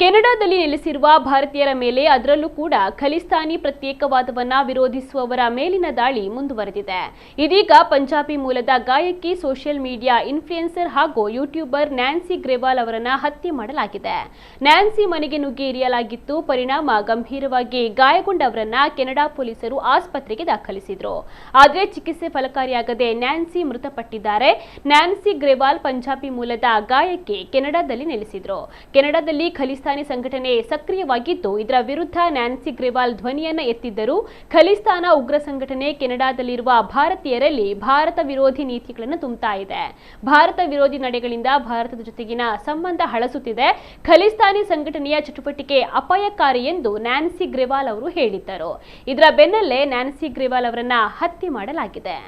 ಕೆನಡಾದಲ್ಲಿ ನೆಲೆಸಿರುವ ಭಾರತೀಯರ ಮೇಲೆ ಅದರಲ್ಲೂ ಕೂಡ ಖಲಿಸ್ತಾನಿ ಪ್ರತ್ಯೇಕವಾದವನ್ನ ವಿರೋಧಿಸುವವರ ಮೇಲಿನ ದಾಳಿ ಮುಂದುವರೆದಿದೆ. ಇದೀಗ ಪಂಜಾಬಿ ಮೂಲದ ಗಾಯಕಿ, ಸೋಷಿಯಲ್ ಮೀಡಿಯಾ ಇನ್ಫ್ಲುಯೆನ್ಸರ್ ಹಾಗೂ ಯೂಟ್ಯೂಬರ್ ನ್ಯಾನ್ಸಿ ಗ್ರೇವಾಲ್ ಅವರನ್ನ ಹತ್ಯೆ ಮಾಡಲಾಗಿದೆ. ನ್ಯಾನ್ಸಿ ಮನೆಗೆ ನುಗ್ಗಿ ಇರಿಯಲಾಗಿತ್ತು. ಪರಿಣಾಮ ಗಂಭೀರವಾಗಿ ಗಾಯಗೊಂಡವರನ್ನ ಕೆನಡಾ ಪೊಲೀಸರು ಆಸ್ಪತ್ರೆಗೆ ದಾಖಲಿಸಿದ್ರು. ಆದರೆ ಚಿಕಿತ್ಸೆ ಫಲಕಾರಿಯಾಗದೆ ನ್ಯಾನ್ಸಿ ಮೃತಪಟ್ಟಿದ್ದಾರೆ. ನ್ಯಾನ್ಸಿ ಗ್ರೇವಾಲ್ ಪಂಜಾಬಿ ಮೂಲದ ಗಾಯಕಿ, ಕೆನಡಾದಲ್ಲಿ ನೆಲೆಸಿದ್ರು. ಕೆನಡಾದಲ್ಲಿ ಖಲಿಸ್ತಾನಿ ಸಂಘಟನೆ ಸಕ್ರಿಯವಾಗಿದ್ದು, ಇದರ ವಿರುದ್ಧ ನ್ಯಾನ್ಸಿ ಗ್ರೇವಾಲ್ ಧ್ವನಿಯನ್ನ ಎತ್ತಿದ್ದರು. ಖಲಿಸ್ತಾನ ಉಗ್ರ ಸಂಘಟನೆ ಕೆನಡಾದಲ್ಲಿರುವ ಭಾರತೀಯರಲ್ಲಿ ಭಾರತ ವಿರೋಧಿ ನೀತಿಗಳನ್ನು ತುಂಬುತ್ತಾ ಇದೆ. ಭಾರತ ವಿರೋಧಿ ನಡೆಗಳಿಂದ ಭಾರತದ ಜೊತೆಗಿನ ಸಂಬಂಧ ಹಳಸುತ್ತಿದೆ. ಖಲಿಸ್ತಾನಿ ಸಂಘಟನೆಯ ಚಟುವಟಿಕೆ ಅಪಾಯಕಾರಿ ಎಂದು ನ್ಯಾನ್ಸಿ ಗ್ರೇವಾಲ್ ಅವರು ಹೇಳಿದ್ದರು. ಇದರ ಬೆನ್ನಲ್ಲೇ ನ್ಯಾನ್ಸಿ ಗ್ರೇವಾಲ್ ಅವರನ್ನ ಹತ್ಯೆ ಮಾಡಲಾಗಿದೆ.